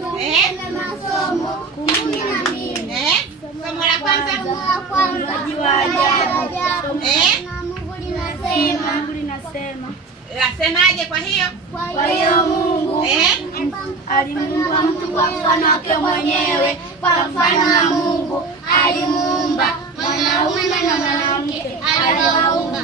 Masomo 12. Somo la kwanza Mungu linasema. Lasemaje? Kwa hiyo Mungu alimuumba mtu kwa mfano wake mwenyewe, kwa mfano wa Mungu alimuumba, mwanaume na mwanamke aliwaumba.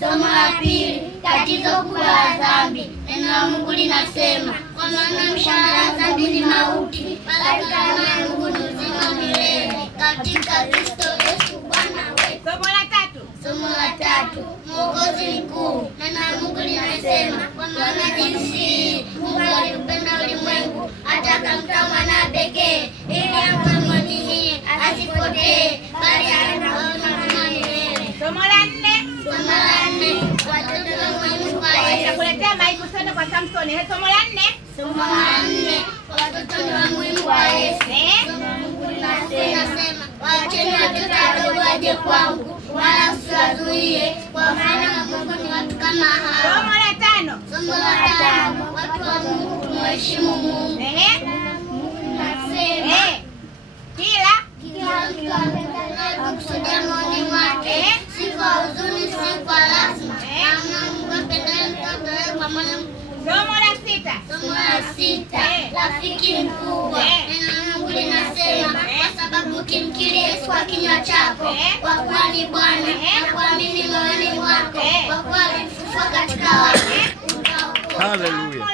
Somo la pili tatizo kubwa la dhambi. Neno la Mungu linasema, kwa maana mshahara wa dhambi ni mauti, bali karama ya Mungu ni uzima milele katika Kristo Yesu Bwana wetu. Somo la tatu Mwokozi mkuu. Neno la Mungu linasema, kwa maana jinsi hii Mungu aliupenda ulimwengu hata akamtoa mwanawe pekee, ili amwaminie asipotee, bali awe na uzima milele. Somo la nne watoto wa muhimu kwa Yesu. Nitakuletea maiki usende kwa Samson. Somo la nne watoto ni wa muhimu kwa Yesu. Somo la Mungu linasema, waacheni watoto wadogo waje kwangu, wala usiwazuie, kwa maana Mungu ni watu kama hao. Somo la tano watu wa Mungu kumheshimu Mungu. Nasema kila kusudia moyoni mwake, si kwa huzuni, si kwa lazima. Maana Mungu apendaye mtoto wake kwa moyo. Somo la sita rafiki mkubwa. Neno la Mungu linasema, kwa sababu ukimkiri Yesu kwa kinywa chako, kwa kuwa ni Bwana, na kuamini moyoni mwako kwa kuwa alimfufua katika wafu, utaokoka. Haleluya.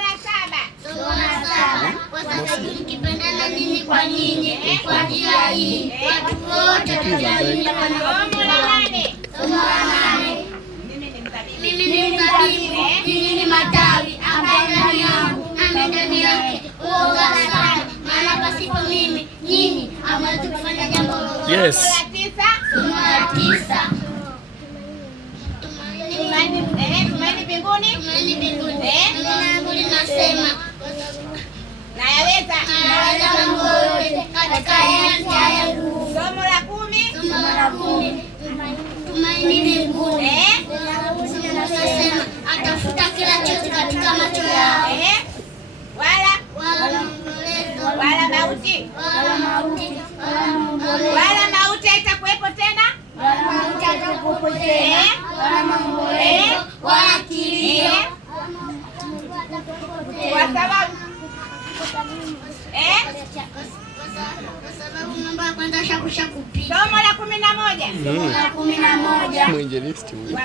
Somo la saba kwa sababu mkipendana ninyi kwa ninyi, kwa njia hii watu wote tutaingia Somo la nane mimi ni mzabibu, ninyi ni matawi, ambaye ndani yangu nami ndani yake huozaa sana, maana pasipo mimi nyinyi hamwezi kufanya jambo lolote. Yes. Somo la tisa tumaini mbinguni. Neno langu linasema, Nayaweza mambo yote katika yeye aniaye nguvu. Somo la kumi tumaini mbinguni. Nasema atafuta kila chozi katika macho yao, wala mauti wala mauti haitakuwepo tena, wala maombolezo, wala kilio, kwa sababu mambo ya kwanza shakupita. Somo la 11 Mwinjilisti huyu.